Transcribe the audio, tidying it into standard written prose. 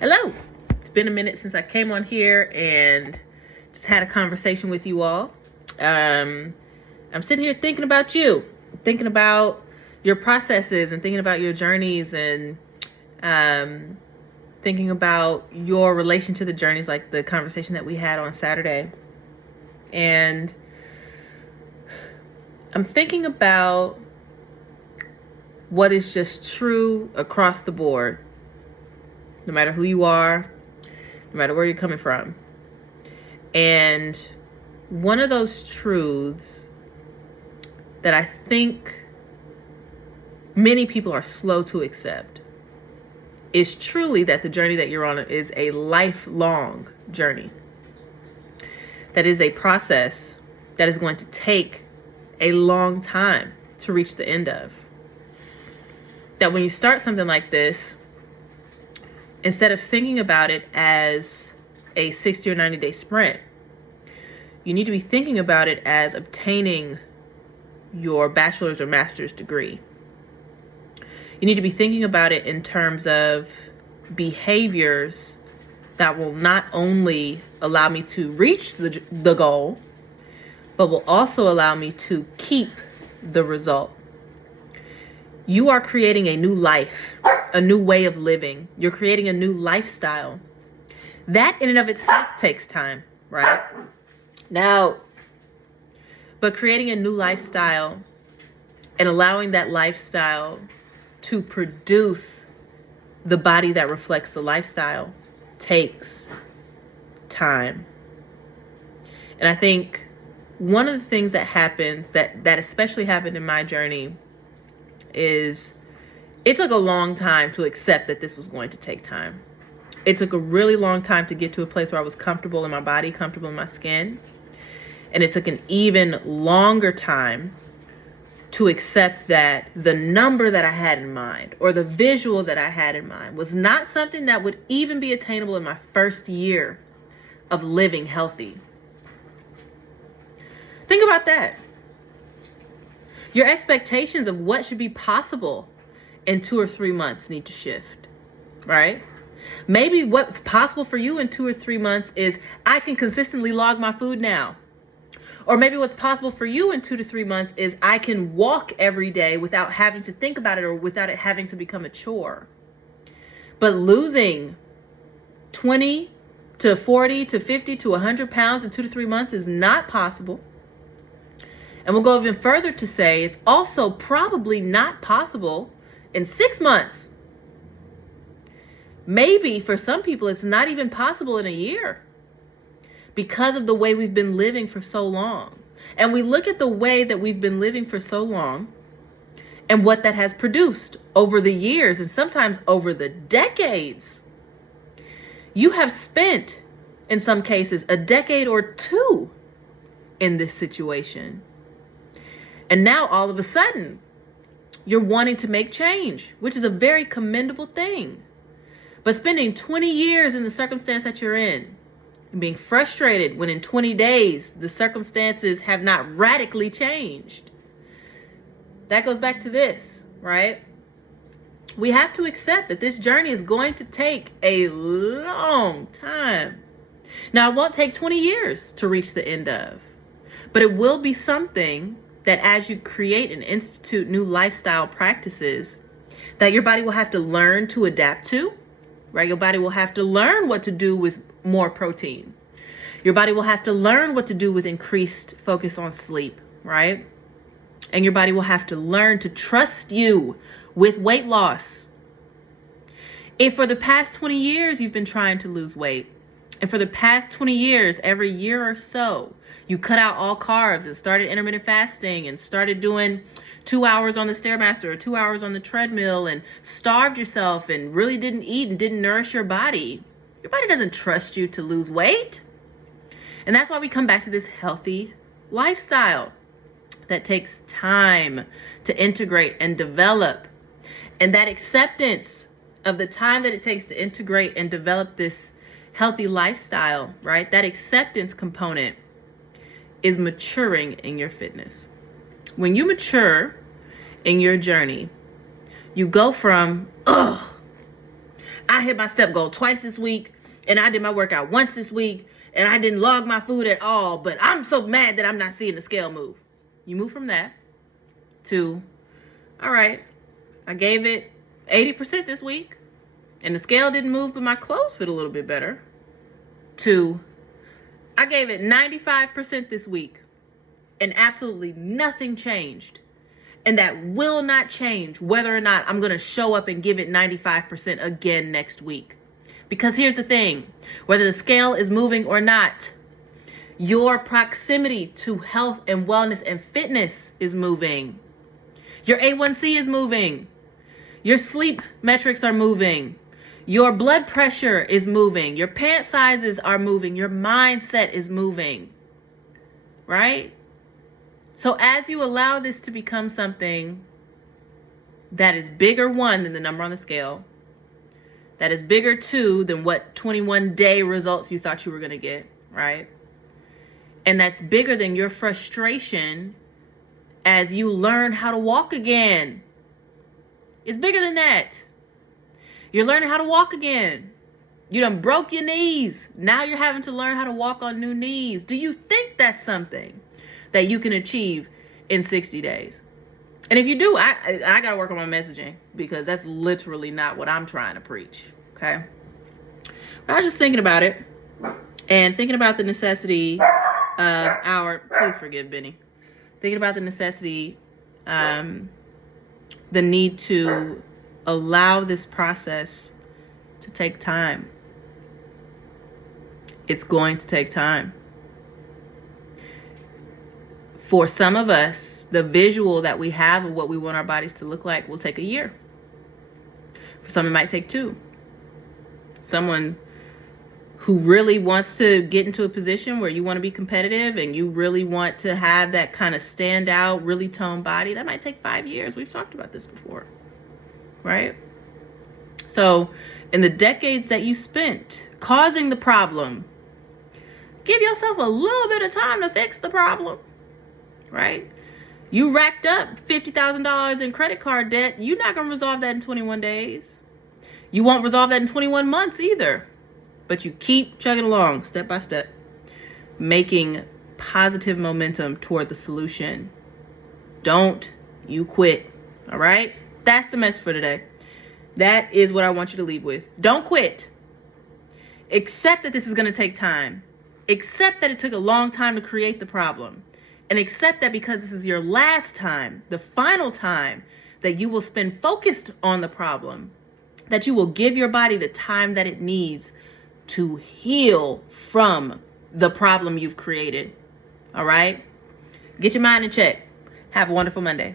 Hello. It's been a minute since I came on here and just had a conversation with you all. I'm sitting here thinking about you, thinking about your processes and thinking about your journeys and thinking about your relation to the journeys, like the conversation that we had on Saturday. And I'm thinking about what is just true across the board, no matter who you are, no matter where you're coming from. And one of those truths that I think many people are slow to accept is truly that the journey that you're on is a lifelong journey. That is a process that is going to take a long time to reach the end of. That when you start something like this, instead of thinking about it as a 60 or 90-day sprint, you need to be thinking about it as obtaining your bachelor's or master's degree. You need to be thinking about it in terms of behaviors that will not only allow me to reach the goal, but will also allow me to keep the result. You are creating a new life, a new way of living. You're creating a new lifestyle. That in and of itself takes time, right? Now, but creating a new lifestyle and allowing that lifestyle to produce the body that reflects the lifestyle takes time. And I think one of the things that happens, that especially happened in my journey, is it took a long time to accept that this was going to take time. It took a really long time to get to a place where I was comfortable in my body, comfortable in my skin. And it took an even longer time to accept that the number that I had in mind or the visual that I had in mind was not something that would even be attainable in my first year of living healthy. Think about that. Your expectations of what should be possible in 2 or 3 months need to shift, right? Maybe what's possible for you in 2 or 3 months is I can consistently log my food now. Or maybe what's possible for you in 2 to 3 months is I can walk every day without having to think about it or without it having to become a chore. But losing 20 to 40 to 50 to 100 pounds in 2 to 3 months is not possible. And we'll go even further to say it's also probably not possible in 6 months. Maybe for some people, it's not even possible in a year because of the way we've been living for so long. And we look at the way that we've been living for so long and what that has produced over the years and sometimes over the decades. You have spent, in some cases, a decade or two in this situation. And now all of a sudden, you're wanting to make change, which is a very commendable thing. But spending 20 years in the circumstance that you're in and being frustrated when in 20 days the circumstances have not radically changed, that goes back to this, right? We have to accept that this journey is going to take a long time. Now, it won't take 20 years to reach the end of, but it will be something that as you create and institute new lifestyle practices, that your body will have to learn to adapt to, right? Your body will have to learn what to do with more protein. Your body will have to learn what to do with increased focus on sleep, right? And your body will have to learn to trust you with weight loss. If for the past 20 years you've been trying to lose weight, and for the past 20 years, every year or so, you cut out all carbs and started intermittent fasting and started doing 2 hours on the Stairmaster or 2 hours on the treadmill and starved yourself and really didn't eat and didn't nourish your body doesn't trust you to lose weight. And that's why we come back to this healthy lifestyle that takes time to integrate and develop. And that acceptance of the time that it takes to integrate and develop this healthy lifestyle, right? That acceptance component is maturing in your fitness. When you mature in your journey, you go from, I hit my step goal twice this week, and I did my workout once this week, and I didn't log my food at all, but I'm so mad that I'm not seeing the scale move. You move from that to, all right, I gave it 80% this week, and the scale didn't move, but my clothes fit a little bit better, to, I gave it 95% this week, and absolutely nothing changed. And that will not change whether or not I'm going to show up and give it 95% again next week. Because here's the thing, whether the scale is moving or not, your proximity to health and wellness and fitness is moving. Your A1C is moving. Your sleep metrics are moving. Your blood pressure is moving. Your pant sizes are moving. Your mindset is moving. Right? So as you allow this to become something that is bigger, one, than the number on the scale, that is bigger, two, than what 21-day results you thought you were going to get, right? And that's bigger than your frustration as you learn how to walk again. It's bigger than that. You're learning how to walk again. You done broke your knees. Now you're having to learn how to walk on new knees. Do you think that's something that you can achieve in 60 days? And if you do, I got to work on my messaging, because that's literally not what I'm trying to preach, okay? But I was just thinking about it and thinking about the necessity of please forgive Benny, thinking about the necessity, the need to allow this process to take time. It's going to take time. For some of us, the visual that we have of what we want our bodies to look like will take a year. For some, it might take 2. Someone who really wants to get into a position where you want to be competitive and you really want to have that kind of stand out, really toned body, that might take 5 years. We've talked about this before, right? So in the decades that you spent causing the problem, give yourself a little bit of time to fix the problem. Right? You racked up $50,000 in credit card debt. You're not going to resolve that in 21 days. You won't resolve that in 21 months either. But you keep chugging along step by step, making positive momentum toward the solution. Don't you quit. All right? That's the message for today. That is what I want you to leave with. Don't quit. Accept that this is going to take time. Accept that it took a long time to create the problem. And accept that because this is your last time, the final time that you will spend focused on the problem, that you will give your body the time that it needs to heal from the problem you've created. All right? Get your mind in check. Have a wonderful Monday.